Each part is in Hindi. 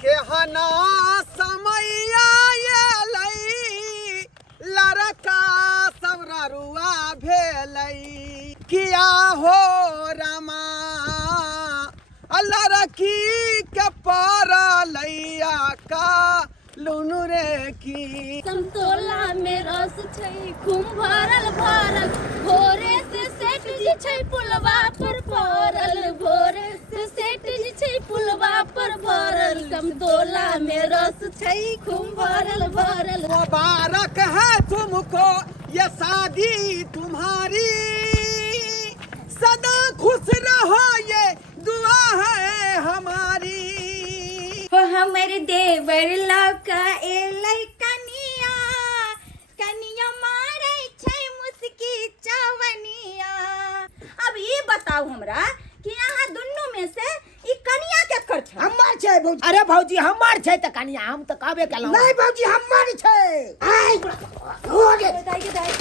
के हना समैया ये लई लड़का सबरुआ भेलई किया हो रमा लड़की के पर लैया का लुनु रे की समतोला में रस छै खूब भरल भरल भोरे से सेठ जी छै पुलवा पर भरल भोरे से सेठ जी छै पुलवा पर भरल समतोला में रस छै खूब भरल भरल। मुबारक है तुमको ये शादी तुम्हारी सदा खुश रहो ये दुआ है हमारी। हो हमर देवर लौका एलै कनिया कनिया मारै छै मुस्की चवनिया। अब ये बताओ हमरा कि यहाँ दुनू में से ई कनिया के कर छै? हमार छै भौजी। अरे भौजी हमार छै त कनिया हम त कहबे केलौ। नहीं भौजी हमार छै। आइ हो गे दाई के दाई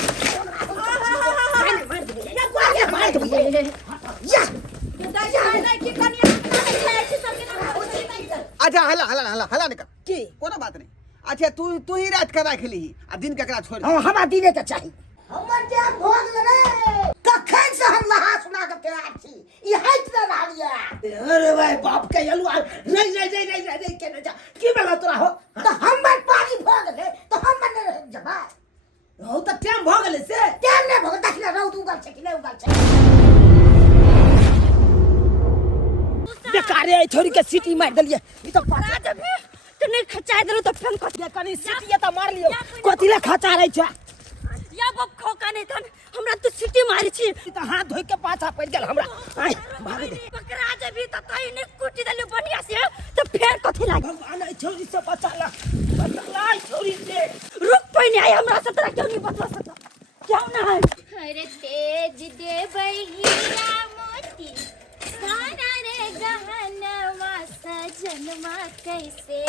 अच्छा हला हला हला हला निकल की कोनो बात नहीं। अच्छा तू ही रात का राख ली आ दिन केकरा छोड़ हां हमरा दिने त चाही। हमर जे भोग रे कखन से हम नहा सुना के तैयार छी ई हट न रहलिया। अरे भाई बाप के यलु नहीं नहीं नहीं नहीं नहीं के न जा की बेला तोरा हो त हमर पानी भोग ले त हम न रह जबा हो त टाइम भोग ले से टाइम ने भोग देखले रौ तू उगल छै कि नहीं उगल छै। बेकार है छोरी के सीटी मार दलिए ई तो परा जबे तने खचा देलो त फेन कथि कनी सीटी त मार लियो कथिले खचा रही छै या बप खोका नहीं थन हमरा तो सीटी मारी छी ई त हाथ धोइ के पाछा पड़ गेल हमरा। आइ भाग दे पकड़ा जबी त तई ने कुटी देलियो बढ़िया से त फेर कथि लागी भगवान आई छोरी से बचाला छोरी से रुक पइने आई हमरा से तोरा क्यों नहीं बता सकता क्यों ना है। अरे तेज दे बहिया मोती सारा रे गहनवा सजनवा कैसे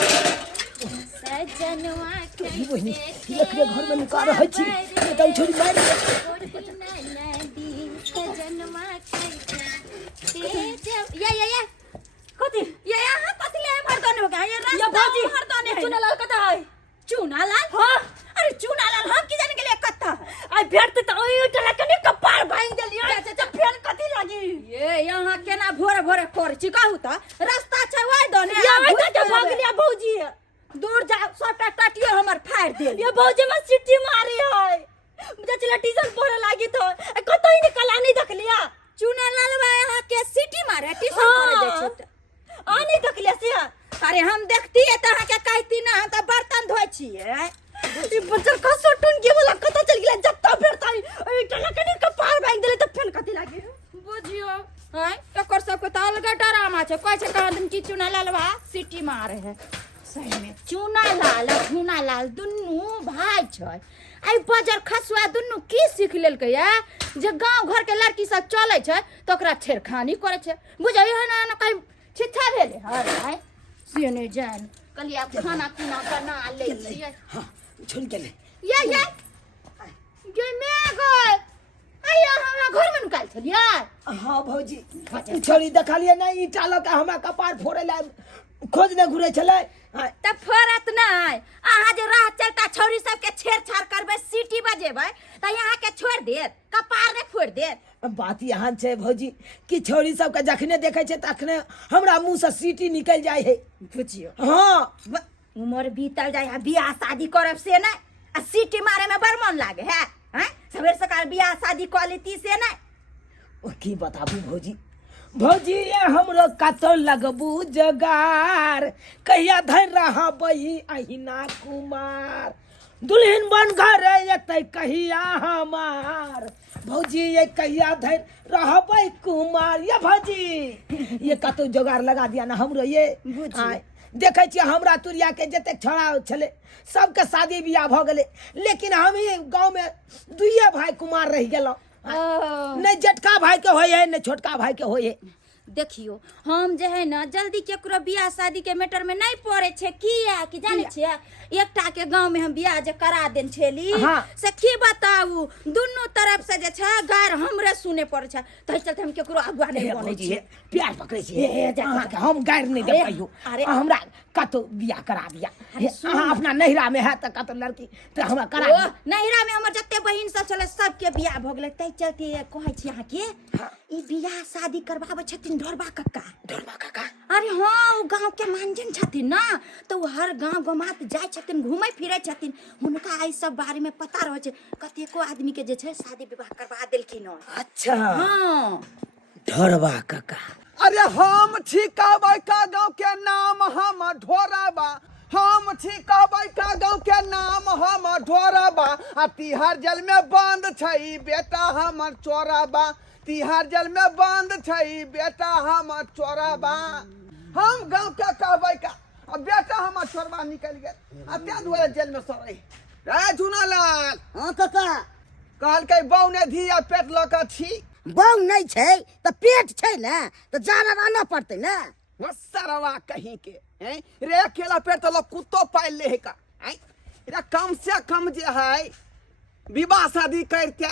सजनवा कैसे लकड़े घर में निकाल रही छी एकदम छोरी मार नदी सजनवा कैसे तेज या कथि ये यहाँ कथि ले भरदने हो गया ये रास्ता भरदने है चुना लाल कथा है चुना लाल हां अरे चुना लाल हम की जाने के लिए कथा आई भेट त ओई टला कने कपार भांग देलियो चाचा फेन कथि लागी ये यहाँ केना भोरे भोरे कर छी कहू त रास्ता छै ओइ दने या ओइ त भाग लिया भौजी दूर जा सबटा टाटियो हमर फाड़ देल ये भौजी में सिटी मारी है मुझे चला डीजल पोरे लागी तो कतो ही निकला नहीं देख लिया चुना लाल बा यहाँ के सिटी मारे टीसन करे दे छै आ नहीं देख लिया से अरे हम देखती है त के कहती ना हम त बर्तन धोइ छिए ई बच्चा का सोटन के बोला कतो चल गेला जत्ता फेरता ओइ टला कने कपार भांग देले त फेन कथि लागी बुझियो हैं एकर सब के त अलग डरामा छै कहै छै कहां दिन की चुना लालवा सिटी मारे है सही में चुना लाल दुन्नू भाई छै आई बजर खसुआ दुन्नू की सीख लेलकै या जे गांव घर के लड़की सब चलै छै त ओकरा छेड़खानी करे छै बुझाई है ना कहीं छिछा भेले हर से नहीं जान कल आप खाना पीना बना ले छिए हां छोरी गेले ये मैं गए आया हमरा घर में निकाल छलिया। हां भौजी छोरी देखलिए ना ई टालो के हमरा कपार फोड़े ला खोज ने घुरे छले त फरत नहीं अहाँ जे राह चलता छोरी सब के छेड़छाड़ करबे सीटी बजेबे त यहाँ के छोड़ देत कपार ने फोड़ देत। बात यहाँ छै भौजी कि छोरी सब के जखने देखे छै तखने हमरा मुंह से सीटी निकल जाय है बुझियो हां उमर बीतल जाय बियाह शादी करब से नहीं आ सीटी मारे में बड़ मन लागे है हैं सवेर सकाल बियाह शादी क लेती से नहीं ओ की बताबू भौजी भौजी ये हमरो कतो लगबू जगार कहिया धर रहा बही अहिना कुमार दुल्हन बन घर एतै कहिया हमार भौजी ये कहिया धर रहबै कुमार ये भौजी ये कतो जोगार लगा दिया ना हमरो ये आय देखे छियै हमरा तुरिया के जते छोड़ा छले सबके शादी बियाह भ गेले लेकिन हम ही गांव में दुइये भाई कुमार रह गेलो नहीं जटका भाई के होय है नहीं छोटका भाई के होय है देखियो हम जे है ना जल्दी केकरो बियाह शादी के मैटर में नहीं पड़े छे किया कि जाने छे एकटा के गांव में हम बियाह जे करा देन छेली से की बताऊ दुनु तरफ से जे छे गार हमरे सुने पड़े छे त चलते हम केकरो अगुआ नहीं बने छे प्यार पकड़े छे हम गार नहीं दे पाइयो हमरा कतो बियाह करा दिया अरे सुन। अहाँ अपना नहिरा में है त कतो लड़की त हमरा करा ओ दिया नहिरा में हमर जत्ते बहिन सब छले सबके बियाह भ गेलै तै चलते कहै छी अहाँ के ई बियाह शादी करबाबै छथिन ढोरबा कक्का अरे हाँ ओ गांव के मानजन छथिन ना तो वो हर गांव गमात जाय छथिन घूमै फिरै छथिन हुनका एहि सब बारे में पता रहै छै कतेको आदमी के जे छै शादी विवाह करबा देलखिन हन अच्छा हाँ ढोरबा काका अरे हम छिकाबै का गाँव के नाम हम ढोराबा हम छिकाबै का गाँव के नाम हम ढोराबा आ तिहार जेल में बंद छै बेटा हमर चोराबा तिहार जेल में बंद छै बेटा हमर चोराबा हम गाँव के कहबै का अब बेटा हमर चोरबा निकल गेल आ त्या दुआरे जेल में सरै रे झुनालाल हाँ काका कहलकै बौ ने धिया पेट लऽ कऽ छी बहू नहीं छै तो पेट छै ना तो जाना रहना पड़ते ना सरवा कहीं के हैं रे अकेला पेट तो लोग कुत्तो पाल ले है का हैं रे कम से कम जे है विवाह शादी करते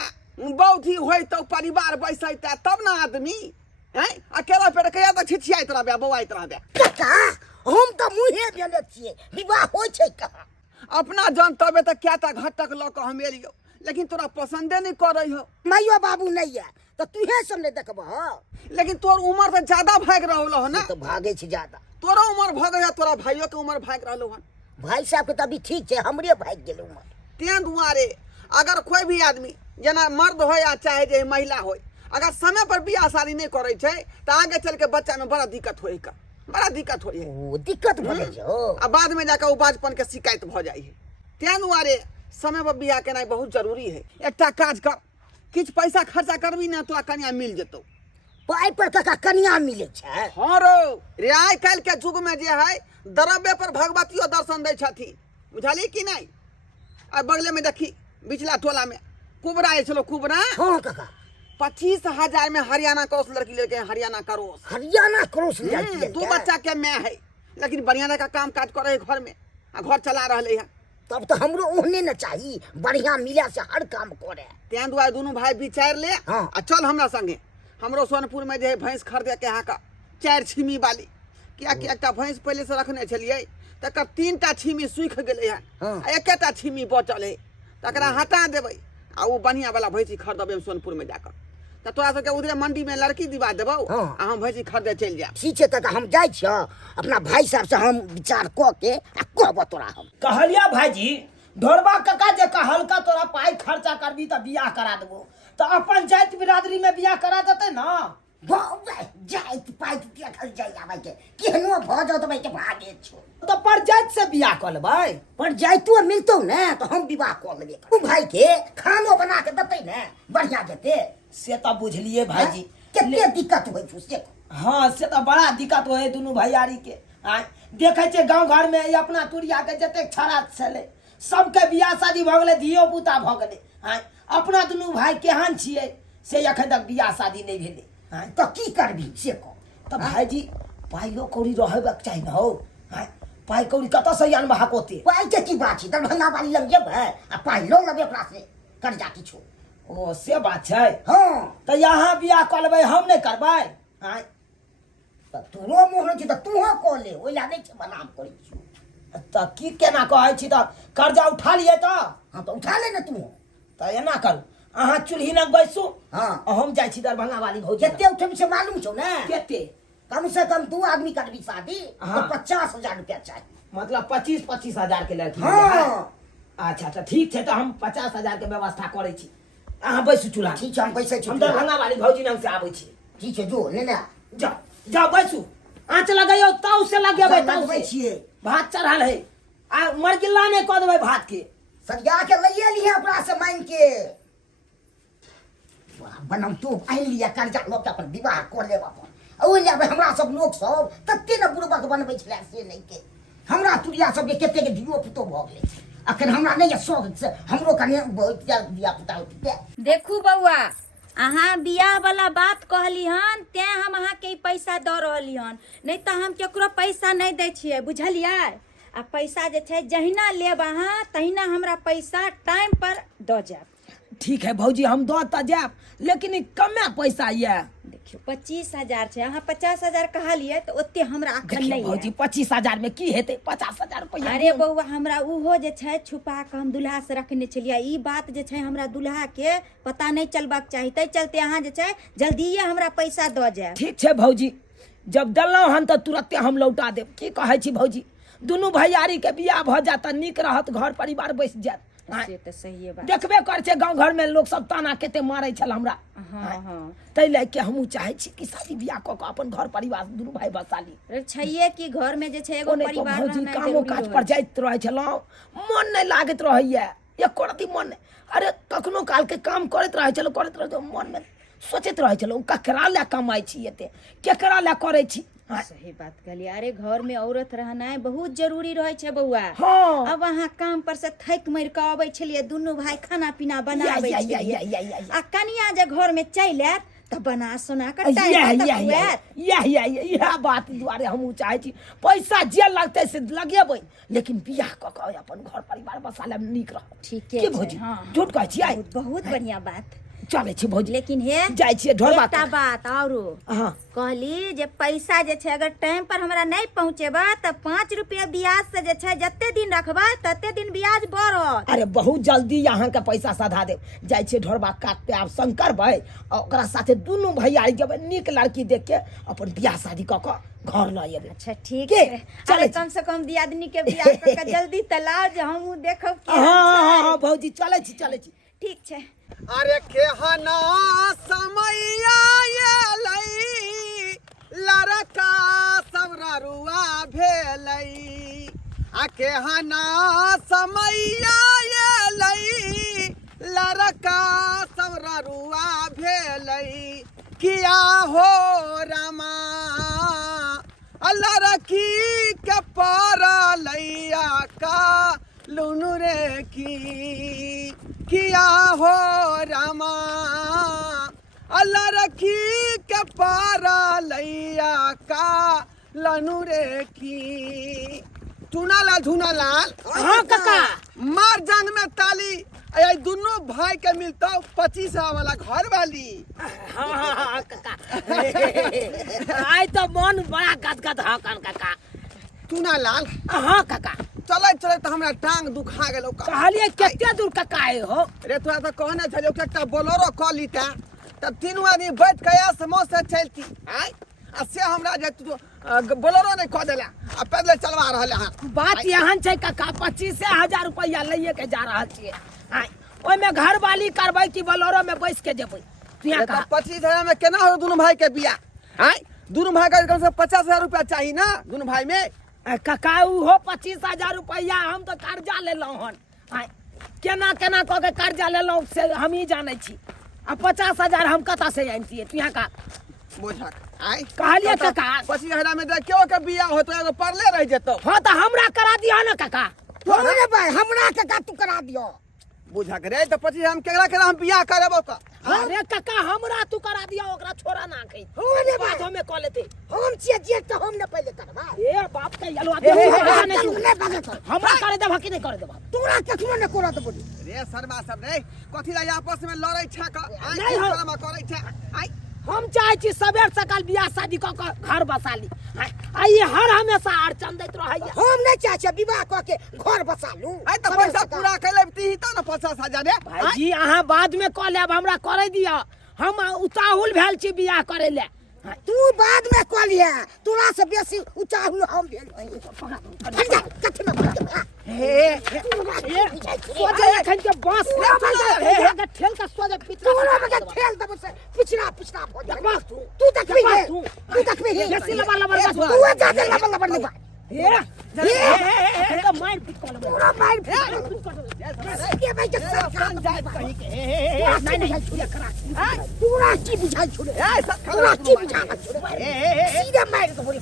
बौधी होय तो परिवार बैसते तब ना आदमी हैं अकेला पेट कहिया तक छिछियाइत रहबे बौआइत रहबे काका हम तो मुँहे देले छियै विवाह हो छै कहाँ अपना जान तबे तक क्या ता घटक लऽ कऽ हम एलियो लेकिन तोरा पसंदे नहीं करे हो माइयो बाबू नहीं है तो तुहे सब नहीं देखबह लेकिन तोर उम्र से ज्यादा भाग रहल हो ना तो भागे छी ज्यादा तोरा उम्र भाग गया तोरा भाइयों के उम्र भाग रहलो हन भाई साहब के तो अभी ठीक है हमरे भाग गेल उमर तें दुआरे अगर कोई भी आदमी जना मर्द हो या चाहे जे महिला हो अगर समय पर बियाह शादी नहीं करे छै तो आगे चल के बच्चा में बड़ा दिक्कत होई का बड़ा दिक्कत होई है ओ दिक्कत भले जो आ बाद में जाकर उबाजपन के शिकायत भ जाई है तें दुआरे समय पर बियाह केनाइ बहुत जरूरी है एकटा काज कर किछ पैसा खर्चा करबी ना तोरा कन्या मिल जेतौ पाई पर काका कन्या मिले छै हाँ रो रे आइ काल्हि के युग में जे है दरबे पर भगवतियो दर्शन दै छथिन बुझली कि नहीं आ बगले में देखी बिचला टोला में कुबरा आयल छलो कुबरा हाँ काका 25,000 में हरियाणा क्रॉस लड़की लेके हरियाणा क्रॉस हरियाणा क्रॉस लड़की 2 बच्चा के मैं है लेकिन बढ़िया का काम काज करे है घर में आ घर चला रहे है तब तो हमरो ओहने न चाहिए बढ़िया मिला से हर काम करे तें दुआरे दोनों भाई विचार ले हाँ। आ चल हमरा संगे हमरो सोनपुर में जे है भैंस खरीदे के यहाँ का 4 छिमी वाली किया कि एकटा भैंस पहले से रखने छलिए तकर 3टा छिमी सूख गेले है हाँ। आ एकेटा छिमी बचल है तकरा हटा देबै आ वो बढ़िया वाला भैंसी खरीदबै सोनपुर में जाकर तो तोरा सबके उधरे मंडी में लड़की दिवा देबौ हाँ। आ हम भैंसी खरीदे चल जाब ठीक है काका हम जाय छियो अपना भाई साहब से हम विचार क के आ कहब तोरा हम कहलिया भाईजी ढोरबा काका जे कहलका तोरा पाई खर्चा करबी त बियाह करा देबो त अपन जाति बिरादरी में बियाह करा देते ना जाय पाई के खल जाय आबै के केहनो भ जाओ त भाई के भागे छो तो पर जाति से बियाह कर लेबै पर जाय तू मिलतो ना तो हम विवाह कर लेबे तू भाई के खानो बना के देते ना बढ़िया देते से तो बुझलिए भाईजी कितने दिक्कत होय छु से हाँ से तो बड़ा दिक्कत होए दोनों भैयारी के आय देखे छे गांव घर में ये अपना तुरिया के जते छड़ा छले सबके बियाह शादी भ गेले धियो पुता भ गेले आय अपना दोनों भाई केहन छिए से एखन तक बियाह शादी नहीं भेले आय तो की करबी से को तो भाईजी पाइलो कौड़ी रहबक चाहि न हो आय पाइ कौड़ी कत से आनबा हकोते पाई के की बात छी दरभंगा वाली लग जेबै आ पाई लो लेबे ओकरा से कर्जा किछो ओ से बात छै हां तो यहाँ बियाह कर लेबै हम नहीं करबै आय त तोरो मोहन छी त तू क ले ओइला नहीं छै बनाम करै छी तो की केना कहै छी तो कर्जा उठा लिए तो हां तो उठा ले न तू तो एना करू अहाँ चूल्ही लग बैसू हां हम जाइ छी दरभंगा वाली भौजी केते उठे से मालूम छौ ना केते कम से कम 2 आदमी करबी शादी तो हाँ। 50,000 रुपया चाहिए मतलब 25-25 हजार के लड़की हाँ। अच्छा अच्छा ठीक है तो हम 50,000 के व्यवस्था करे छी अहाँ बैसू चूल्हा ठीक है हम पैसे हम दरभंगा वाली भौजी लग से आबै छी ठीक है जो ले ले जाओ जाओ बैसू आँच लगाइयो ताऊ से लगेबै ताऊ लगबै से छियै भात चढ़ल है आ मरगिल्ला नहीं कह देबै भात के सरिया के लइए लिए ओकरा से मांग के बनम तो आइन लिया कर्जा लो के अपन विवाह कर लेब अपन ओइ लेबै हमरा सब लोग सब तत्ते न बुढ़बा के बनबै छलै से नहीं के हमरा तुरिया सब के केते के धियो पुतो भ गेलै अखन हमरा नहीं शौक से हमरो कने बहुत दिया पुता होते देखू बउआ अहाँ बियाह वाला बात कहली हन ते हम अहाँ के पैसा द रहली हन नहीं तो हम केकरो पैसा नहीं दै छियै बुझलियै आ पैसा जे छै जहिना लेब अहाँ तहिना हमरा पैसा टाइम पर द जाब ठीक है भौजी हम दो तो जाब लेकिन ई कमे पैसा ये देखियो 25,000 छै अहाँ 50,000 कहलिए तो ओते हमरा अखन देखियो नहीं भौजी है 25,000 में की हेतै 50,000 रुपया अरे बउआ हमरा उहो जे छै छुपा के हम दुल्हा से रखने छलिए ई बात जे छै हमरा दुल्हा के पता नहीं चलबाक चाही तै चलते अहाँ जे छै जल्दीए हमरा पैसा द जाय ठीक छै भौजी जब देलहुँ हन तऽ तुरंते हम लौटा देब की कहै छी भौजी दुनू भैयारी के बियाह भऽ जात तऽ नीक रहत घर परिवार बैस जात से तो सही बात देखबे कर छै गांव घर में लोग सब ताना केते मारै छल हमरा हाँ हाँ तै लए के हमहू चाहै छी कि शादी बियाह कऽ के अपन घर परिवार दुनू भाई बसाली अरे छैये कि घर में जे छै एगो ओने तो परिवार भौजी रहनाइ कामो जरूरी काज रहै पर छै। जाइत रहै छलहुँ मन नहीं लागत रहैया एको रति मन नहीं अरे कखनो काल के काम करैत रहै छलहुँ करैत रहै मन में सोचैत रहै छलहुँ ककरा लए कमाइ छी एते केकरा लए करै छी हाँ। सही बात कहलिए अरे घर में औरत रहनाइ बहुत जरूरी रहे छै बउआ हाँ। अब अहाँ काम पर से थक मर के आबै छलिए दुनू भाई खाना पीना बनाबै या, छलिए आ कनिया जे घर में चलि आयत त बना सोना के टाइम यह बात दुआरे हमहू चाहै छी पैसा जे लगतै से लगेबै लेकिन बियाह कऽ के अपन घर परिवार बसा लेब नीक रहत ठीके की छै, भौजी हाँ। झूठ कहै छियै बहुत बहुत बढ़िया बात चलै छी भौजी लेकिन हे जाइ छियै ढोलबा एकटा बात औरो हाँ कहली जे पैसा जे छै अगर टाइम पर हमरा नहीं पहुँचेबा त 5 रुपया ब्याज से जे छै जते दिन रखबा तते दिन ब्याज बढ़त अरे बहुत जल्दी यहाँ के पैसा सधा देब जाइ छियै ढोरबा काटते आब शंकर भाई और ओकरा साथे दुनू भैया जब नीक लड़की देख के अपन बियाह शादी कऽ के घर ल एबै अच्छा ठीक के? है चलै अरे छी। कम से कम दियादनी के बियाह क के जल्दी तलाव जे हमहू देखब के हाँ भौजी चलै छी ठीक छै अरे केहना समैया एलै लड़का सबरा रुआ भेलै आ केहना समैया एलै लड़का सबरा रुआ भेलै किया हो रामा लड़की के परलैया का लुनु रे किया हो रामा लड़की के परलैया का लनु रे की धुनालाल हाँ काका मार जंग में ताली ये दोनों भाई के मिलता 25 वाला घर वाली हाँ काका आई तो मन बड़ा गदगद हाँ काका टूनालाल हाँ काका चले तो हमरा टांग दुखा गेलो कहलिए केते दूर काका आए हो रे तोरा तो कहने छलियो एकटा बोलेरो क लीता तब तीनों आदमी बैठ के समोस से चलती आय आ से हमरा जे बोलेरो नहीं क देला आ पैदल चलवा रहल हां बात यहाँ छै काका 25,000 रुपया लइए के जा रहा छिए ओइ में घर वाली करबै कि बोलेरो में बैठ के जेबै तू यहाँ का 25,000 में केना हो दोनों भाई के बियाह आय दोनों भाई का कम से 50,000 रुपया चाहिए ना दोनों भाई में काका उहो 25,000 रुपया हम तो कर्जा लेलहुँ हन केना केना कऽ के कर्जा लेलहुँ से हम ही जानै छी आ 50,000 हम कतऽ से आनतियै तू यहाँ का बुझक आय कहलिए काका 25,000 में क्यों के बियाह होतो एगो परले रह जेतो हाँ तो हमरा करा दियो ना काका तोरे भाई हमरा के का तू करा दियो बुझक रे तो 25,000 हम केकरा हम बियाह करबो त अरे काका हमरा तू करा दियो ओकरा छोड़ा ना कहि होने भाई बाद हमें कॉल लेते हम छिए जे तो हम ने पहले करबा ए बाप के यलवा तू ने बागे कर हमरा करे देबा कि नहीं करे देबा तोरा कखनो ने करत बोली रे सरबा सब रे कथि ला आपस में लड़ै छ क नहीं हो। करै छ आय हम चाहे छी सबेर सकाल बियाह शादी कऽ के घर बसाली आई हर हमेशा अड़चन दैत रहैया हम नहीं चाहे विवाह क के घर बसा लू आय त पैसा पूरा कर लेबती त न 50,000 रे भाईजी अहाँ बाद में कऽ लेब हमरा करे दियो हम उताहुल भेल छी बियाह करे ले तू बाद में क लिया तोरा से बेसी ऊंचा हुल हम भेल हंजा कथि में हे सोजे एखन के बांस हे के ठेल का सोजे तोरा में पिछड़ा के खेल दब से पिछड़ा हो जा देखबा तू देखबी तू देखबी बेसी लबा लबा तू जा दे लबा नहीं बा हे मार पिट कर लेबो तोरा मार के भाई के सब जाय कहि के नहीं नहीं छुया करा पूरा की बुझाई छोड़े ए सब पूरा की बुझा सीधा मार के बोली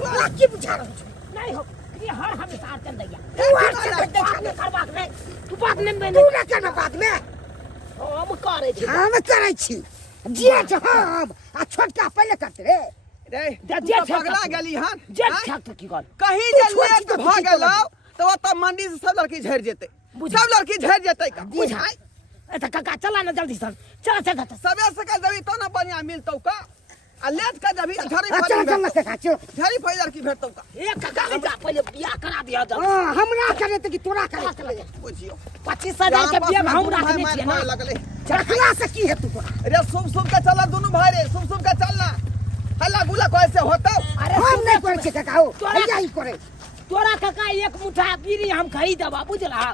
पूरा की बुझा नहीं हो ये हर हमेशा अड़चन दैया तू आर करबाक नहीं तू बात नहीं तू ना करना बाद में हम करे छी हम करै छी जे हम आ छोटका पहले करते रे रे जे पगला गेली हन जे छक की कर कहीं जे लेट भ गेलौ तो ओत मंडी से सब लड़की झड़ जेते सब लड़की झड़ जेते का बुझाई अच्छा काका चला ना जल्दी सन चला चला चला। सबे से का जभी तो ना बढ़िया मिलतौ का आ लेट का जभी घरे चल चल काका चल घरी फैलर की भेटतौ का ए काका ले जा पहले बियाह करा दिया जा। हमरा करे त कि तोरा करे बुझियो 25,000 के बियाह हम रखने छिए ना। लगले रखला से की हेतु तोरा अरे शुभ के चला दोनों भाई रे शुभ के चलना हल्ला गुला कैसे होता अरे हम नहीं करे छी काका हो तोरा- भैया ही करे तोरा काका एक मुठा बीड़ी हम खरीदबा बुझला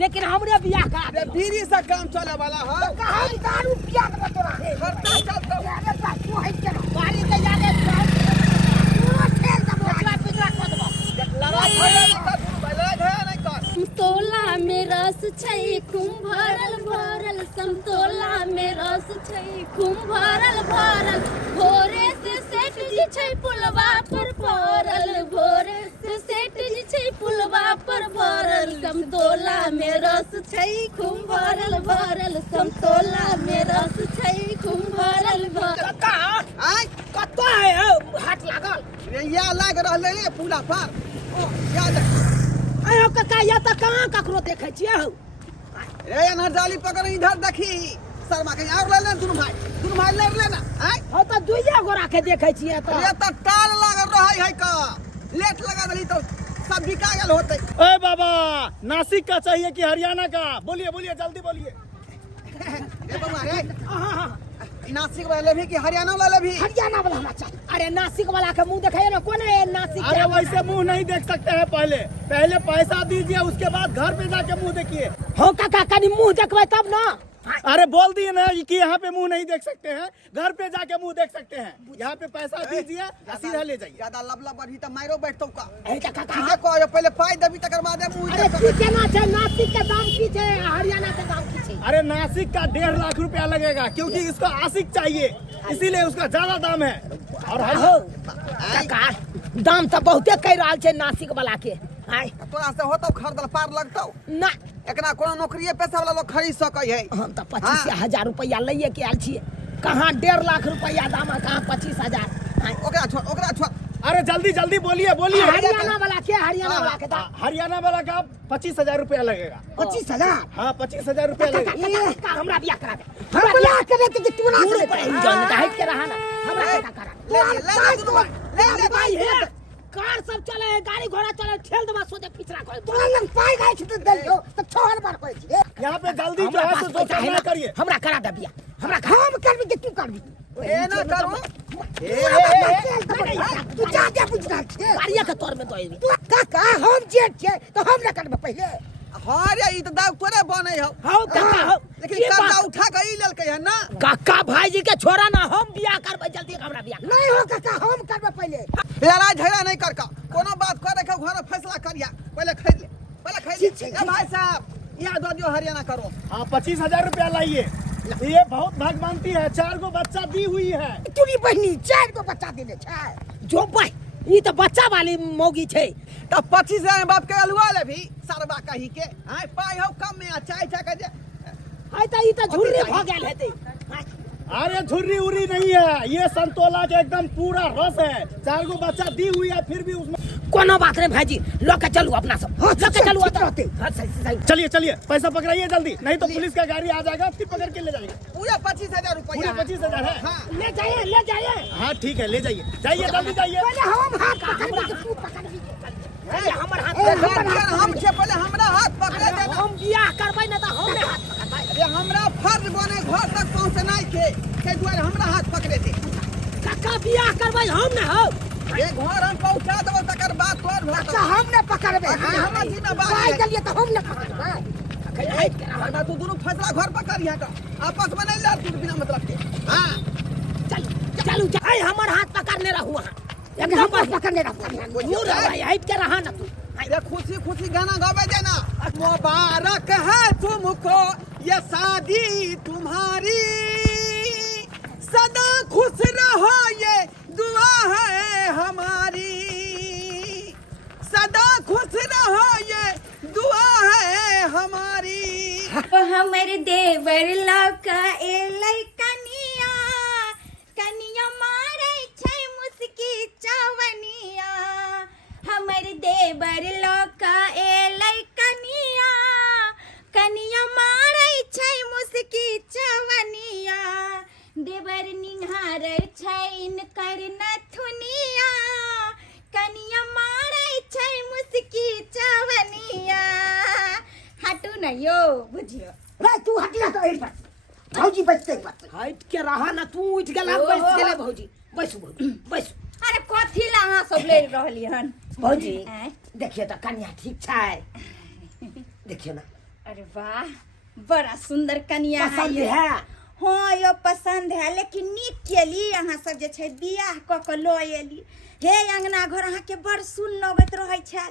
लेकिन हमरे बियाह करा अरे दे। बीड़ी से काम चले वाला है कहा दारू पिया दे तोरा खर्चा चलतौ अरे बा तू है के गाड़ी के जाने पूरा ठेल दबो पिछला पिछला कर दबो। लड़ा फैलर नहीं कर समतोला में रस छै खूब भरल भरल समतोला में रस छै खूब भरल भरल भोरे से सेठ जी छै पुलवा पर पड़ल भोरे से सेठ जी छै पुलवा पर पड़ल समतोला में रस छै खूब भरल भरल समतोला में रस छै खूब भरल भरल काका आय कतो है हो हाथ लागल। रे या लाग रहले रे पूरा पार ओ याद अयो काका या त कहां ककरो देखे छिए हो। रे ना डाली पकड़ इधर देखी शर्मा के और ले ले दोनों भाई ले लेना आय हो त दुइया गोरा के देखे छिए त ये तो टाल लागल रहै है का लेट लगा दली तो सब बिका गेल होते ए बाबा नासिक का चाहिए कि हरियाणा का? बोलिए बोलिए जल्दी बोलिए। रे बाबा रे नासिक वाले भी कि हरियाणा वाले भी हरियाणा वाला हमरा चाहिए अरे नासिक वाला के मुंह देखाइए ना कौन है नासिक अरे के? वैसे मुंह नहीं देख सकते हैं, पहले पैसा दीजिए उसके बाद घर पे जाके मुंह देखिए। हो काका कनी मुंह देखबै तब ना। अरे बोल दिए ना कि यहाँ पे मुंह नहीं देख सकते हैं, घर पे जाके मुंह देख सकते हैं। यहाँ पे पैसा दीजिए सीधा ले जाइए। ज्यादा लबला बढ़ी त मारो बैठतौ का ए त काका ठीक है को पहले पाई देबी तकर बाद मुंह अरे देख की केना छै नासिक के दाम की छै हरियाणा के दाम की छै? अरे नासिक का 1.5 लाख रुपया लगेगा क्योंकि इसको आशिक चाहिए इसीलिए उसका ज्यादा दाम है। और हो काका दाम त बहुते कह रहल छै नासिक वाला के। आय तोरा से होतौ खरीदल पार लगतौ ना एकरा कोनो नौकरीये पैसा वाला लोग खरीद सकै है हम त 25,000 रुपया लइए के आयल छिए। कहाँ 1.5 लाख रुपया दाम है कहाँ 25,000। आय ओकरा छोड़ अरे जल्दी जल्दी बोलिए बोलिए। हरियाणा वाला के हरियाणा वाला के दाम हरियाणा वाला का 25,000 रुपया लगेगा। 25,000 हाँ 25,000 रुपया लगेगा। हमरा बियाह करा दे। हम बियाह करे त कि तोरा दूर से पर ही जान का हट के रहा ना हमरा बियाह करा। ले दोनों भाई ले भाई है कार सब चले गाड़ी घोड़ा चले ठेल दबा सोचे पिछड़ा कर तोरा लंग पाई गई छ त दलियो त छोहर बार कोइ छी यहाँ पे जल्दी जो है तो करना करिए। हमरा करा दे बियाह हमरा हम करबी कि तू करबी ए ना करो तू जा जा बुझना छे गाड़िया के तोर में तो एबी तू काका हम जेठ छे तो हम न करबे पहले हां रे ई त दाव तोरे बनै हो हो काका हो लेकिन कर्जा उठा के ई लेलकै है ना काका भाईजी के छोरा ना हम बियाह करबै जल्दी हमरा बियाह नहीं हो काका हम करबे पहले लड़ाई झगड़ा नहीं कर का कोनो बात करे के घर फैसला करिया पहले खरीद ले ए भाई साहब यहाँ दो दियो हरियाणा करो हाँ 25,000 रुपया लाइए। ये बहुत भागमानती है, 4 गो बच्चा दी हुई है। तूरी बहनी 4 गो बच्चा देने छै जो भाई ई तो बच्चा वाली मौगी छै त 25,000 बाप के अलुआ ले भी सरबा कही के हां पाई हो कम में चाय चा के जे है त ई त झुर्री भ गेल हेतै। अरे झुर्री उरी नहीं है, ये संतोला के एकदम पूरा रस है। 4 गो बच्चा दी हुई है फिर भी उसमें कोनो बात नहीं भाईजी लेके चलू अपना सब लेके चलू रहते हां सही चलिए चलिए पैसा पकड़ाइए जल्दी, नहीं तो पुलिस का गाड़ी आ जाएगा फिर पकड़ के ले जाएगा। पूरा 25,000 पूरे रुपया 25,000 है। हां ले जाइए हाँ ठीक है ले जाइए जाइए जल्दी जाइए। पहले हम हाथ पकड़बी कि तू पकड़बी ए हमर हाथ हम छे पहले हमरा हाथ पकड़े देना हम बियाह करबै ना त हम हाथ पकड़बै। अरे हमरा फर्ज बने घर तक पहुंचनाई के दुआरे हमरा हाथ पकड़े दे काका बियाह करबै हम ना हो ये घर हम पहुंचा देबो तकर बाद तोर भर अच्छा हम न पकड़बे अखनी हमर जिम्मेदारी पाई है। गलिए तो हम न पकड़बे हमरा तू दोनों फैसला घर पर करिया का आपस में नहीं लड़ तू बिना मतलब के हां चलू जाए हमर हाथ पकड़ने रहू वहां एकदम बस पकड़ने रहो दूर भाई हट के रहा ना तू ये खुशी खुशी गाना गावे देना मुबारक है तुमको ये शादी तुम्हारी सदा खुश रहो ये दुआ है हमारी सदा खुश रहो ये दुआ है हमारी हमर देवर लौका एलै कनिया कनिया मारै छै मुस्की चवनिया हमर देवर लौका एलै कनिया कनिया मारै छै मुस्की सिंहारे छैन कर नथुनिया कनिया मारे छै मुस्की चवनिया हटू न यो बुझियो रे तू हटिया तो एठ भौजी बचते बात हट के रहा ना तू उठ गेला बैस गेले भौजी बैसू भौजी बैसू अरे कथी ला अहाँ सब ले रहली हन भौजी आँय? देखिए तो कन्या ठीक छै देखिए ना अरे वाह बड़ा सुंदर कन्या है पसंद ये। है हाँ यो पसंद है लेकिन नीक केली अहाँ सब जे छै बियाह क के ल एली हे अंगना घर अहाँ के बड़ सुन लगैत रहै छल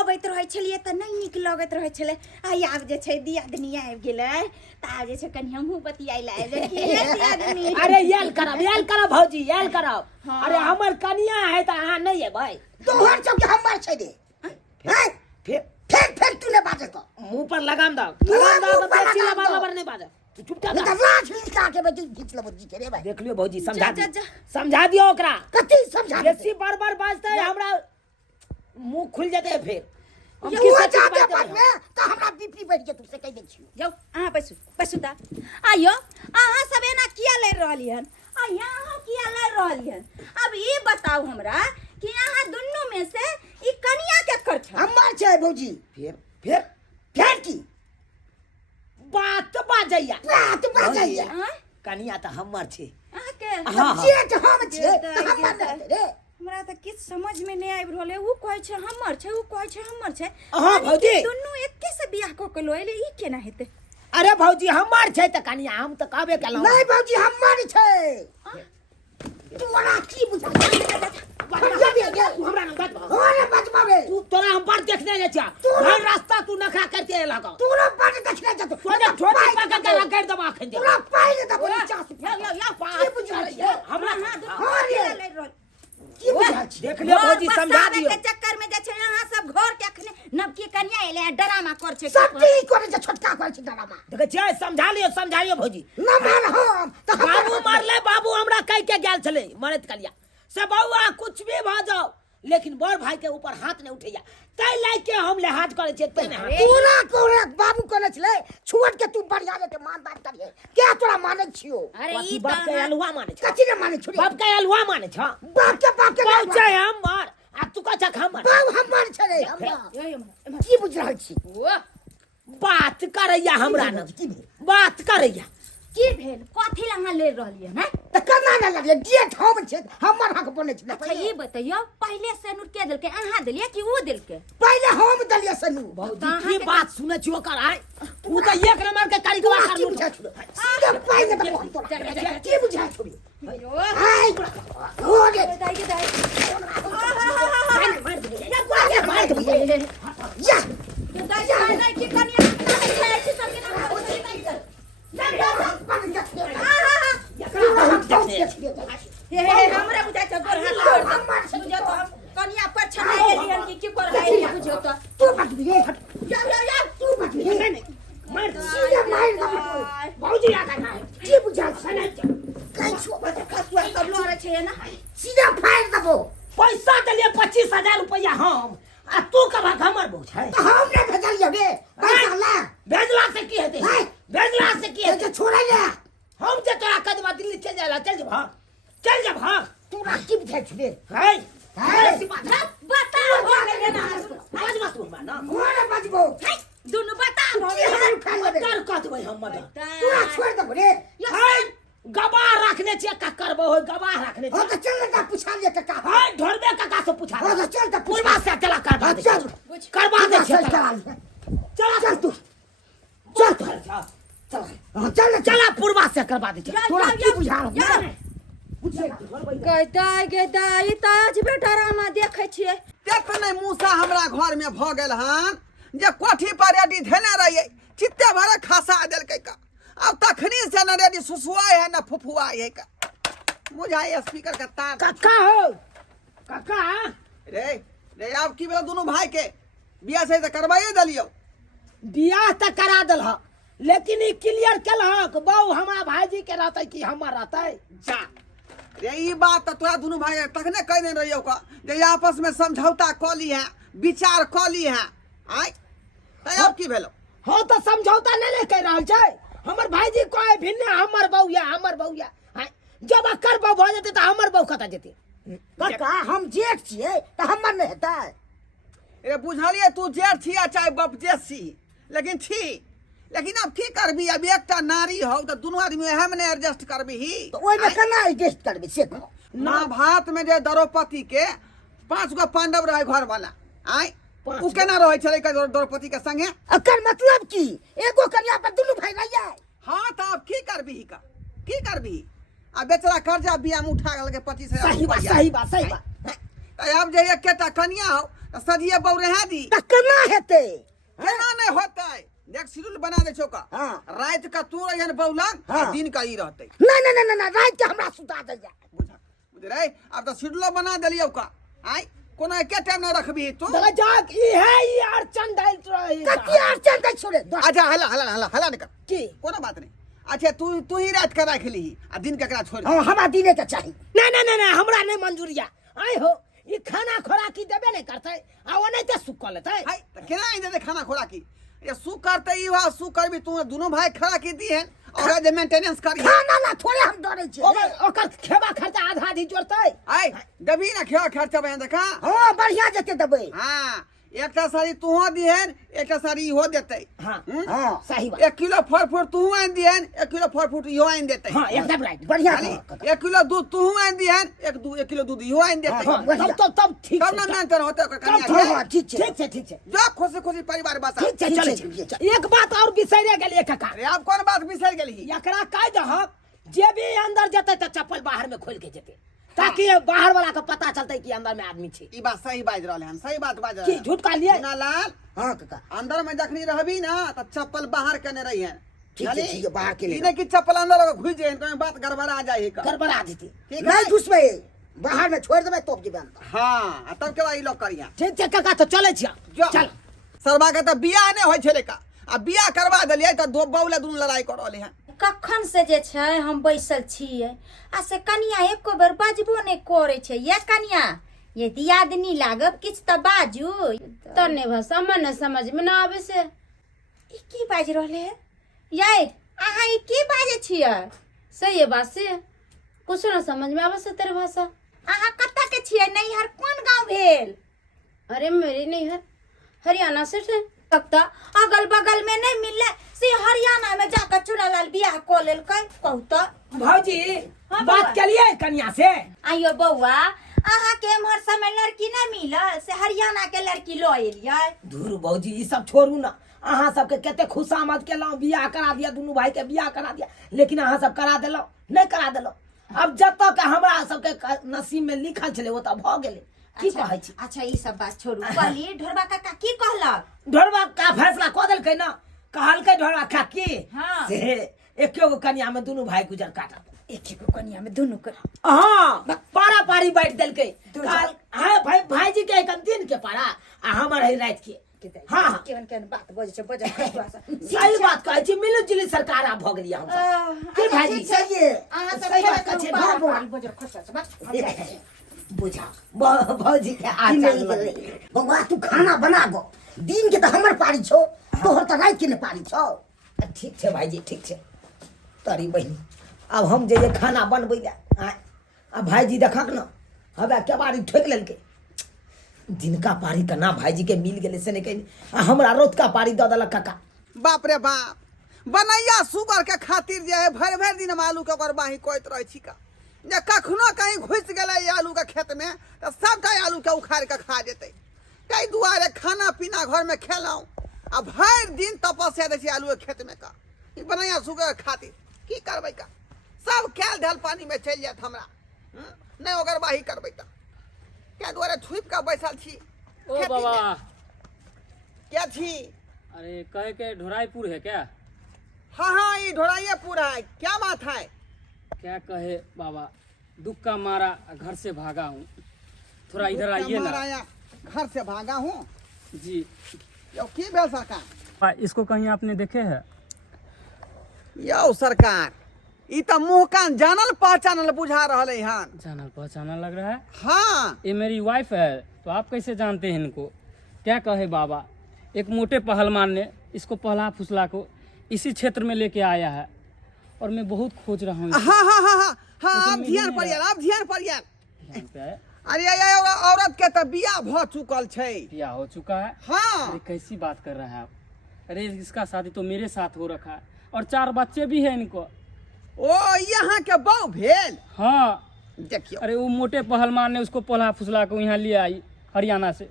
अबैत रहै छलिए त नहीं नीक लगैत रहै छले आई आब जे छै दियादनी आबि गेलै त आब जे छै कनि हमहू बतियाइ ला एले कि हे दियादनी अरे याल करब भौजी याल करब हाँ। अरे हमर कन्या है तो अहाँ नहीं एबै तोहर सब के हमर छै दे हैं फिर तूने बाजे तो मुंह पर लगाम दो मुंह पर बेसी लगाम दो। लबर नहीं बाजे तू चुपचाप नहीं रह। तो रात हिंसा के बजे खींच ले बुझी के रे भाई देख लियो भौजी समझा जा, दियो जा। समझा दियो ओकरा कथी समझा दे बेसी बार बाजते है हमरा मुंह खुल जाते है फिर हम ये किस हुआ चीज की जाते बात कर बात रहे हैं? में तो हमरा बीपी बढ़ गया तुझसे कह दे छियो जाओ अहाँ बैसू बैसू ता आइयो अहाँ सब एना किया ले रहली हन आ यहाँ किया ले रहली हन अब ये बताओ हमरा कि अहाँ दुनू में से ई कनिया के कर छ हमर छै भौजी फिर की बात बाजैया बात बाजैया कनिया तो हमर छै अहाँ के हाँ हाँ जे तो हम छै ये तो हमर ये नहीं रे हमरा त किछ समझ में नहीं आबि रहले ऊ कहै छै हमर छै ऊ कहै छै हमर छै हाँ, भौजी। दुनू एके से बियाह क के लोइले ई केना हेतै अरे भौजी हमर छै तो कनिया हम तो कहबे केलौं नहीं भौजी हमर छै तोरा की बुझा हमरा न बात बा। ओरे बचबाबे तू तोरा हम पर देखने जा छिया तू- हर रास्ता तू नखरा करते लगा तोरा बड़ देखने जा तो छोटे छोटे पकड़ के लगा कर दबा खन दे तोरा पाई दे बोली चास की बुझा छै हमरा हाँ रे। ले रहल की बुझा छी देख लियो भौजी घर समझा बसावे दियो के चक्कर में जे छै अहाँ सब घर के अखने नवकी कन्या एले ड्रामा कर छै सब की करे जे छोटका करे छी डरामा देखे छियै समझा लियो भौजी न मान हम तो बाबू मारले बाबू हमरा कह के गेल छले मरत कलिया से बउआ कुछ भी भ जाओ लेकिन बड़ भाई के ऊपर हाथ नहीं उठैया तै लाग के हम लिहाज करे छियै तै नहीं पूरा कोरे बाबू कोने छले छुअट के तू बढ़िया रे मान बात करिए क्या तोरा माने छियो अरे कथी ई बाप के अलुआ माने छ कथी ने माने छोड़ी बाप के अलुआ माने छ बाप के पहुंचे हम मार आ तू कह छ हमर बाप हमर छले हम की बुझ रहल छी बात करैया हमरा न की भेल बात करैया की भेल कथी ला अहाँ ले रहलिए हैं त कना न लगे डेट हम छै हमर हक बने छले अच्छा ये बताइयो पहले से नूर के देलके अहाँ देलिए कि वो देलके पहले हम दलिया सनु भौजी की बात सुने छियो कर आय तू तो एक नंबर के कारीगवा कर की लू बुझा छोड़ी सीधा पाई दे बहुत तोरा की बुझा छोड़ी अयो हाय हो गे दाई दाई मार दे या दाई दाई की कनिया छै कि सब के ना हे हमरा बुझा छ गोर हाथ छोड़ दे बुझो तो हम कनिया पर छनाए एलियन की कर है बुझो तो तू बच रे या तू बच रे मार सीधा मार दे भौजी आ गया की बुझा सने कई छो कसुआ सब लोरे छै ना सीधा फाड़ दबो पैसा देलिए 25,000 रुपया हम आ तू कबा हमर बहु छै तो हम ने भेजलियो रे पैसा ला भेजला से की हेतै हाय। भेजला से की ये हेतै तो छोड़ा ले हम जे तोरा कदमा दिल्ली चल जाला चल जब हां तू राखी बुझा छबे है हाय बता हो गेले ना बज मत बोल ना मोरे बजबो दुनु बता हो की हम खा लेबे कर कह देबै हम मदन तू छोड़ दबो रे है गवाह रखने छियै का करबो हो गवाह रखने हो छियै तो चल ना पूछा ले का है ढोरबे काका से पूछा हो तो चल तो पूर्वा से चला करवा दे चल करवा दे चल चला चल तू चल चल चल चला पूर्वा से करवा दे तोरा की बुझा रहा गदाई गदाई ताज बेटा रामा देखै छियै देख नहीं मूसा हमरा घर में भ गेल हन जे कोठी पर रेडी धेने रहिए चित्ते भरे खसा देलकै का अब तखनी से न रेडी सुसुआई है न फुफुआई है का बुझाई स्पीकर का तार काका हो काका रे रे अब की भेल दोनों भाई के बियाह से त करवाइए दलियो बियाह त करा देलह लेकिन ई क्लियर केलहक बहु हमरा भाईजी के रहतै कि हमर रहतै जा रे ई बात त तोरा दोनों भाई तखने कह देने रहियो का जे आपस में समझौता क ली है विचार क ली है आय त अब की भेलो हो तो समझौता नहीं ले कह रहल छै हमर भाईजी कहे भिन्ने हमर बहुया जब अकर बहू भ जेते त हमर बहू कता जेते काका हम जेठ छियै त हमर नै हेतै रे बुझलिए तू जेठ छी आ चाहे बाप जेठ छी लेकिन छी लेकिन अब की करबी अब एकटा नारी हो तो दोनों आदमी एहे में एडजस्ट करबी ही तो ओइ में केना एडजस्ट करबे से कहो महाभारत में जे द्रौपदी के 5 गो पांडव रहे घर वाला आय पाँच उ केना रहे छले द्रौपदी के संगे अकर मतलब की एगो कन्या पर दुनू भाई रह जाए हाँ तो अब की करबी का की करबी आ बेचारा कर्जा बिया में उठा गल के 25,000 सही बात सही बात सही बात तो अब जे एकेटा कन्या हो तो सजिए बौरे है दी त केना हेतै केना नहीं होतै देख शेड्यूल बना दे छो का हाँ। रात का तू रहन बौलंग हाँ। दिन का ई रहतै ना रात के हमरा सुता दे जा बुझ रे अब तो शेड्यूल बना देलियो का आय कोनो एके टाइम न रखबी तू जाक ई है ई अड़चन डाल रहे कति अर्चन दै छोड़े अच्छा हला हला हला हला निकल की कोनो बात नहीं अच्छा तू ही रात का रख ली आ दिन केकरा छोड़ दे हां हमरा दिने के चाही ना हमरा नहीं मंजूरिया आय हो ई खाना खोराकी देबे नहीं करते आ ओ नहीं ते सुख कर लेते हाय त केना आई दे खाना खोरा की ये सु करते ई हुआ सु करबी तू दोनों भाई खड़ा की दी है और जे मेंटेनेंस करी खाना ना थोड़े हम डरे छी ओकर खेबा खर्चा आधा आधी जोड़ते आय देबी ना खेवा खर्चा बहन देखा हां बढ़िया जते देबै हां एकटा साड़ी तूहो दिहन एकटा साड़ी इहो देतै हां हां सही बात 1 किलो फल फ्रूट तूहो आन दिहन 1 किलो फल फ्रूट इहो आन देतै हां एकदम राइट बढ़िया खाली 1 किलो दूध तूहो आन दिहन 1 किलो दूध इहो आन देतै हाँ, तब ठीक तब ना मेंटेन होतै ओकर कन्या तब के हां ठीक छै जो खुशी खुशी परिवार बसा ठीक छै ठीक चले छै, एक बात और बिसरे गेलिए काका अरे आप कौन बात बिसर गेली एकरा कह दहक जे भी अंदर जते त चप्पल बाहर में खोल के जेते ताकि बाहर वाला को पता चलते कि अंदर में आदमी छै ई बात सही बाज रहले हम सही बात बाज की रहले झूठ का लिए ना लाल हां काका अंदर में जखनी रहबी ना त चप्पल बाहर कने रही है ठीक है, ठीक है, बाहर के ले ई नहीं कि चप्पल अंदर घुस जाए तो बात गड़बड़ा जाए का गड़बड़ा देती ठीक नहीं है घुसबै बाहर में छोड़ देबै तब जेबै अंदर हां तब के भाई लोग करिया ठीक छै काका तो चले छिया जो चल सरबा के त बियाह नहीं होय छले का आ बियाह करवा देलिए त दो बौला दुनु लड़ाई कर रहले हैं कखन से जे छै हम बैसल छियै आ से कनिया एको बेर बाजबो नहि करे छै ये कनिया ये दियादनी लागब किछ त बाजू तने भाषा मन समझ में ना आवे से ई की बाज रहले है यै अहाँ ई की बाजे छियै सही है बात से कुछ ना समझ में आवे से तेरे भाषा अहाँ कतऽ के छियै नैहर कोन गांव भेल अरे मेरी नैहर हरियाणा से थे तब त अगल बगल में नहीं मिलले से हरियाणा में जाकर चुनालाल बियाह को लेलकै कहू त भौजी हाँ, बात बाबा। के लिए कन्या से आइयो बौआ अहाँ के एम्हर समय लड़की नहीं मिलल से हरियाणा के लड़की लो एलियै धुर भौजी ई सब छोड़ू ना अहाँ सबके कते खुशामद केलहुँ बियाह करा दिया दुनू भाई के बियाह करा दिया लेकिन अहाँ सब करा देलहुँ नहीं करा देलहुँ अब जब तक हमरा सबके नसीब में लिखल छले वो तब भ गेले की कहै छी अच्छा ई सब बात छोड़ू कहली ढोरबा काका की कहलक ढोरबा का फैसला क देलकै ना कहलकै ढोरबा का की हाँ। से एकेगो कन्या में दुनू भाई गुजर काटत एक एक कनिया में दोनों कर हाँ पारा पारी बैठ देलकै काल हाँ भाईजी के एक दिन के पारा आ हमर है रात के हाँ केहन केहन बात बजे छै बजे सही बात कहै छी मिलु जुली सरकार आब भ गेलियै हम सब की भाईजी चाहिए अहाँ सब सही बात कहै छी, बार बार- बार बजे खसा बुझा भौजी के की आचार नहीं लगे। करे बउआ तू खाना बना गो दिन के तो हमर पारी छो तोहर तो रात के ने पारी छो ठीक छै भाईजी ठीक छै तारी बहिनी अब हम जे खाना बनबै ले अब भाईजी देखक न हवे केवाड़ी ठोक लेलकै दिनका पारी का ना भाईजी के मिल गेलै से नहीं कही हमरा रोतका पारी दऽ देलक काका बाप रे बाप बनैया सुगर के खातिर जे है भर भर दिन हम आलू के ओकर बाही कोइत रहे छी का जे कखनो कहीं घुस गेलै ई आलू के खेत में तो सबका आलू के उखाड़ के खा जेतै कई दुआरे खाना पीना घर में खेलौं आ भर दिन तपस्या दै छी आलू के खेत में का ई बनैया सुगर के खातिर की करबै का सब खेल ढल पानी में चलि जायत हमरा नहीं ओकर बाही करबै त क्या दुआरे छुप के बैसल छी ओ खेती बाबा में। क्या छी अरे कहे के ढोराईपुर है क्या हाँ हाँ ये ढोराइयापुर है क्या बात है क्या कहे बाबा दुख का मारा घर से भागा हूँ थोड़ा इधर आइए ना महाराया घर से भागा हूँ जी यो की भेल सरकार इसको कहीं आपने देखे है यो सरकार ई तो मुंह कान जानल पहचानल बुझा रहले हन जानल पहचाना लग रहा है हाँ ये मेरी वाइफ है तो आप कैसे जानते हैं इनको क्या कहे बाबा एक मोटे पहलवान ने इसको पहला फुसला को इसी क्षेत्र में लेके आया है और मैं बहुत खोज रहा हूँ। हाँ हाँ हाँ हाँ हाँ, आप मिल ध्यान नहीं पड़ियन, रहा। आप ध्यान पड़ियन। ध्यान पे है। अरे ये औरत के तो बियाह भ चुकल छै। क्या हो चुका है? हाँ अरे कैसी बात कर रहे हैं आप? अरे इसका शादी तो मेरे साथ हो रखा है और 4 बच्चे भी हैं इनको। ओ यहाँ के बहू भेल। हाँ, देखियो अरे वो मोटे पहलवान ने उसको पला फुसला को यहाँ ले आई हरियाणा से।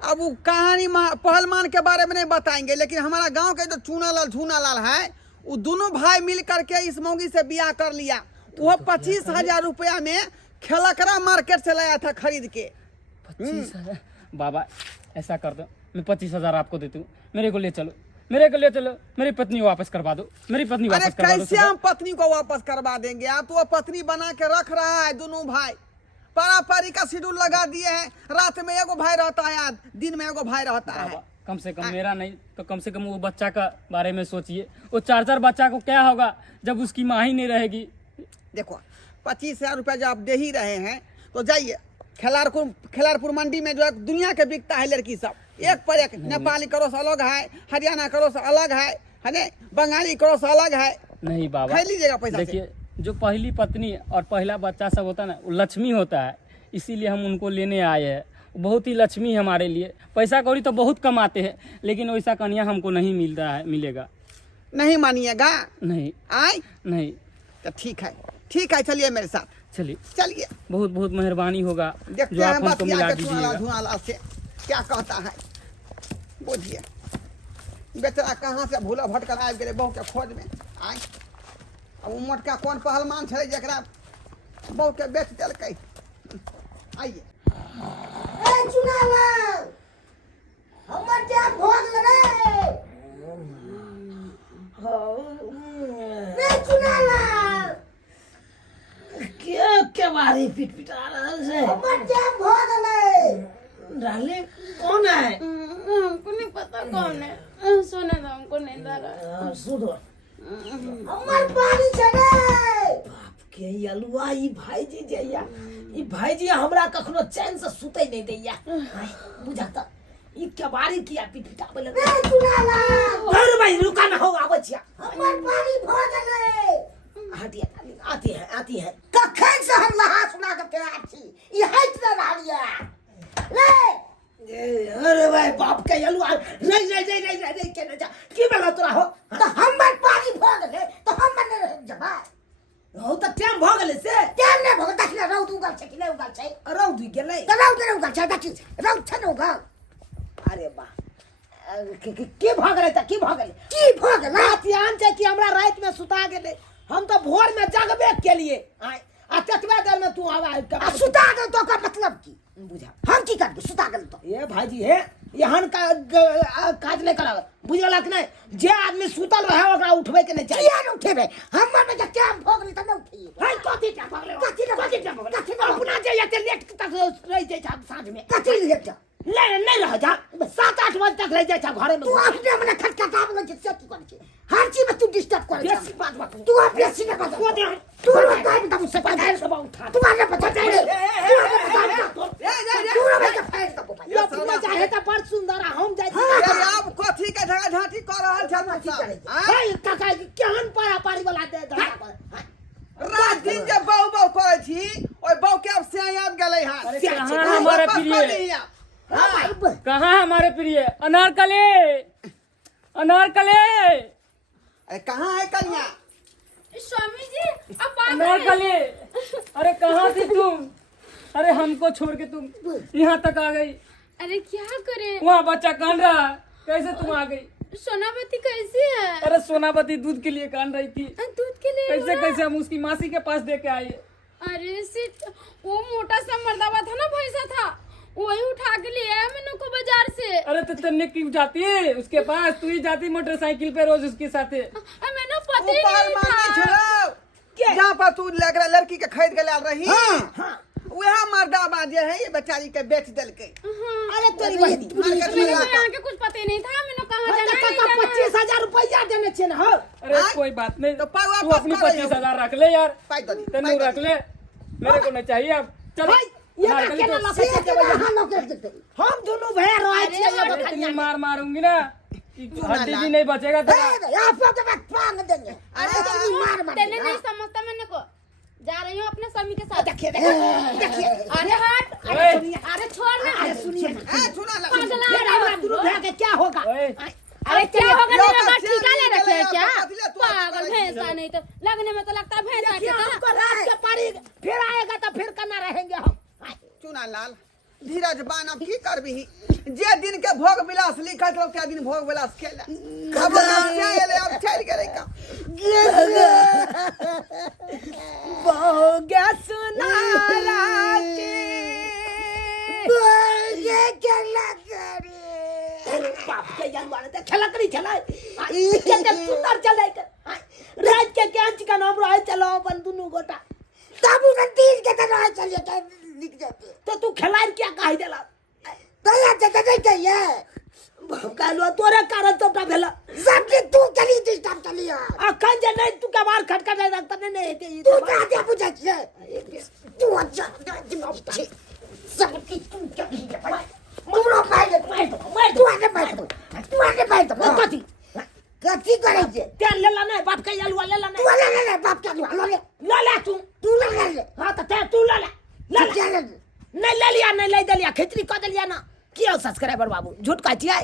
अब वो कहानी पहलवान के बारे में नहीं बताएंगे, लेकिन हमारा गांव के जो झूनालाल है, वो दोनों भाई मिल करके इस मौगी से बियाह कर लिया। वो 25,000 रुपया में खेलकरा मार्केट से लाया था खरीद के। 25,000? बाबा ऐसा कर दो, मैं 25,000 आपको देती हूँ, मेरे को ले चलो, मेरे को ले चलो, मेरी पत्नी वापस करवा दो, मेरी पत्नी अरे वापस करवा दो। कैसे हम पत्नी को वापस करवा देंगे? आप तो वो पत्नी बना के रख रहा है। दोनों भाई पारापारी का शेड्यूल लगा दिए हैं। रात में एगो भाई रहता है, दिन में एगो भाई रहता है। बाबा, कम से कम मेरा नहीं तो कम से कम वो बच्चा का बारे में सोचिए। वो 4 बच्चा को क्या होगा जब उसकी माँ ही नहीं रहेगी। देखो 25,000 रुपया जब आप दे ही रहे हैं तो जाइए खिलारपुर मंडी में जो है दुनिया के बिकता है लड़की सब, एक पर एक। नेपाली करोस अलग है, हरियाणा करोस अलग है ना, बंगाली करोस अलग है। नहीं बाबा, खा लीजिएगा पैसा से। देखिए जो पहली पत्नी और पहला बच्चा सब होता है ना, वो लक्ष्मी होता है, इसीलिए हम उनको लेने आए हैं। बहुत ही लक्ष्मी है हमारे लिए। पैसा कौड़ी तो बहुत कमाते हैं, लेकिन वैसा कन्या हमको नहीं मिल रहा है, मिलेगा नहीं मानिएगा? नहीं। आए नहीं तो ठीक है, चलिए मेरे साथ, चलिए, चलिए बहुत बहुत मेहरबानी होगा देखते जो आप हैं हमको मिला बतिया के दीजिएगा। धुनाला से क्या कहता है। बुझिए बेचारा कहाँ से भूला भटकर आबि गेलै बहू के खोज में। आए अब वो मोटका कौन पहलवान छलै जकरा बहू के बेच देलकै। आइए ए चुनाव हमर क्या भोग रे रे चुनाव के बारी पिटपिटा रहल से हमर क्या भोग रे डाले कौन है? हमको नहीं पता कौन है। सोने दो, हमको नहीं दे रहा। सुनो हमर पानी छड़े के यलुआ ई भाईजी जइया, ई भाईजी हमरा कखनो चैन से सुतै नहीं दैया। बुझाता ई के बारी किया पिटपिटाबे लगे। रे चुनाव घर में रुका ना हो आवे छिया। हमर पानी भोग रे हटिया आती है। कखन से हम नहा सुना के तैयार छी, ई हट न रहलिया ले। अरे भाई बाप के यलुआ नहीं के न जा की बेला तोरा हो तो हमर पानी भोग रे तो हम न रह जबा हो त टाइम भ गेले से केम ने भोग देखले रौद उगल छै कि नहीं उगल छै? रौद गेलै। तो रौद ने उगल छै, देखी रौद छै न उगल। अरे बा के भ गेलै त की भ गेलै? की भोग रे रात यान छै कि हमरा रात में सुता गेलै, हम तो भोर में जगबे केलिए। आ ततबे देर में तू आवा आ सुता गल तो का मतलब की? बुझा हम की करबे सुता गल तो? ये भाईजी है यहन का काज नहीं करावे, बुझला कि नहीं? जे आदमी सुतल रहे ओकरा उठबे के नहीं चाहिए। किया न उठेबे? हमर में जे टाइम भोग ली त न उठिए। है कथी टाइम भ गेलै? कथी टाइम भ गेलै? कथी अपना जे एते लेट तक रह जाय छ साँझ में। कथी लेट ले नहीं रह जा 7-8 बजे तक रह जाय छ घरे में। तू अपने मने खटखटावे लगे से की करे छै? हर चीज में तू डिस्टर्ब करे छै। बेसी बात बात तू बेसी न बता। को दे तू बताए बता मुझसे पता है। सब उठा तू आगे बता दे। तू रे के फाइल तब भाई। ये अपने चाहे त पर सुंदर हम जाय छी। ये आप कथी के झगड़ा झांटी कर रहल छल कथी करे छै? है काका केहन पारा पारी वाला दे धरा पर। रात दिन जे बहू करे छी, ओइ बहू के अब से आबि गेलै हां। अरे कहाँ हमारे प्रिय, हां भाई कहाँ हमारे प्रिय अनारकले अरे कहाँ है कन्या? स्वामी जी आप आ गए। अनारकले, अरे कहाँ थी तुम? अरे हमको छोड़ के तुम यहाँ तक आ गई। अरे क्या करें? वहाँ बच्चा कान रहा, कैसे तुम आ गई? सोनावती कैसी है? अरे सोनावती दूध के लिए कान रही थी। दूध के लिए कैसे हुआ? कैसे हम उसकी मासी के पास दे के आए। अरे सिट वो मोटा सा मर्दावा था ना, भैंसा था, वही उठा के ले आया मैंने को बाजार से। अरे तो तन्ने क्यों जाती है उसके पास? तू ही जाती मोटरसाइकिल पे रोज उसके साथ। मैंने पता ही ऊपर नहीं मारने था। छलो जहाँ पर तू लड़की के खरीद के लाल रही, वह मर्दाबा जे है ये बेचारी के बेच देलकै। अरे तेरी बहनी मार्केट में मेरे को लाकर। यहाँ के कुछ पता ही नहीं था, मैंने कहा जाना काका नहीं जाना। 25,000 रुपया देने छे ना। हो अरे कोई बात नहीं, तो पाई तू वापस अपनी कर रही हो। 25,000 रख ले यार, पाई दो दी, तेनू पाई दो रख दी। ले, मेरे को नहीं चाहिए अब। चल भाई ये अनारकली केना तो- लगे से के के वजह हम लोग के देखते। हम दोनों भैया रहे छिए अरे इतनी मार मारूंगी ना हड्डी भी नहीं बचेगा तेरा। आपको तो मैं प्राण देंगे अरे तुम मार मार तेने नहीं समझता मैंने को जा रही हूँ अपने स्वामी के साथ। देखिए देखिए अरे हट, ओए, अरे छोड़ ना, अरे सुनिए ना सुना ला पागल ये आ बात शुरू हो गया क्या होगा ओए, अरे क्या होगा यो तेरा का बात चेन ठीका ले निकले, रखे है यो क्या? का पतले, तू पागल अपना भैंसा नहीं तो लगने में तो लगता है भैंसा की देखिए तरह। आपको रात के पारी फिर आएगा तो फिर करना रहेंगे हम चुना लाल धीरज बान अब की करबी जे दिन के भोग विलास लिखल छौ ते दिन भोग विलास खेला अब चले अब चल गेलै का बहु सुनारा ये खेला करे बाप के जान वाले ते खेला करी खेला के सुंदर चले रात के कैंच का नाम रहा चलो अपन दोनों गोटा तब उन तीन के तरह चलिए क्या लिख जाते तो तू खिलाड़ क्या कह देला तैयार जगह नहीं चाहिए कहलो तोरे कारण तो भेला सब तू चली थी तब चली अखन जे नहीं तू के बार खटखट रखता नहीं हेते तू क्या पूछे तू अच्छा सब की तू चली जा तू रो पाए तू आने पाए तो कथी कथी करे छे तेल लेला नहीं बाप के अलवा लेला तू नहीं ले बाप का ले ले तू ले हां तो ते तू ले नहीं ले लिया नहीं ले दिया खिचड़ी कर दिया ना किया सब्सक्राइबर बाबू झूठ कहती है